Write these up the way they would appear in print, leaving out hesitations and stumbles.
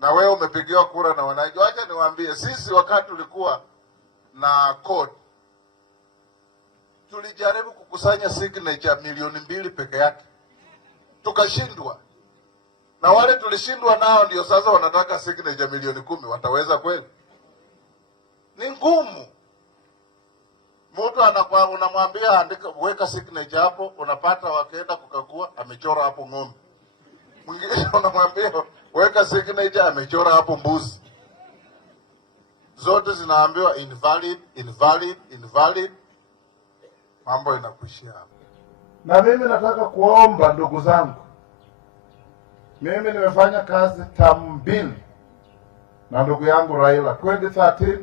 na wewe umepigiwa kura na wananchi. Acha niwaambie, sisi wakati tulikuwa na code tulijaribu kukusanya signature milioni 2 peke yake, tukashindwa. Na wale tulishindwa nao ndio sasa wanataka signature milioni 10. Wataweza kweli? Ni ngumu. Mtu unamwambia andika, weka signature hapo, unapata wakaenda kukagua amechora hapo ng'ombe. Mwingine unamwambia weka signature amechora hapo mbuzi. Zote zinaambiwa invalid, invalid, invalid. Mambo inakuishia hapo. Na mimi nataka kuomba ndugu zangu, mimi nimefanya kazi tamu 2 na ndugu yangu Raila. 2013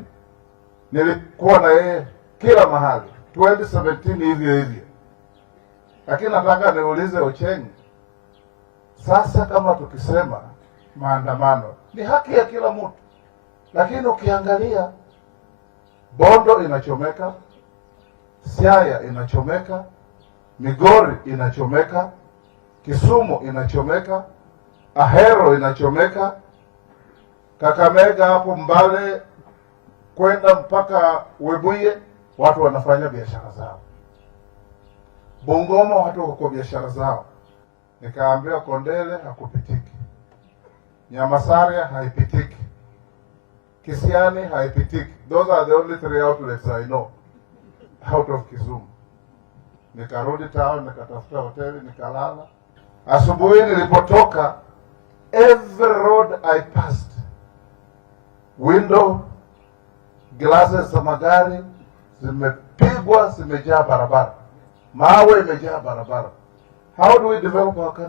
nilikuwa na yeye kila mahali, 2017 hivyo hivyo. Lakini nataka niulize Ochengi, sasa kama tukisema maandamano ni haki ya kila mtu, lakini ukiangalia Bondo inachomeka, Siaya inachomeka, Migori inachomeka, Kisumu inachomeka, Ahero inachomeka, Kakamega hapo Mbale kwenda mpaka Webuye watu wanafanya biashara zao. Bungoma watu wako kwa biashara zao. Nikaambia Kondele hakupitiki, Nyamasaria haipitiki, Kisiani haipitiki. Those are the only 3 outlets I know out of Kisumu. Nikarudi town, nikatafuta hoteli, nikalala. Asubuhi nilipotoka, every road I passed, window glasses za magari zimepigwa, zimejaa barabara, mawe imejaa barabara. How do we develop our country?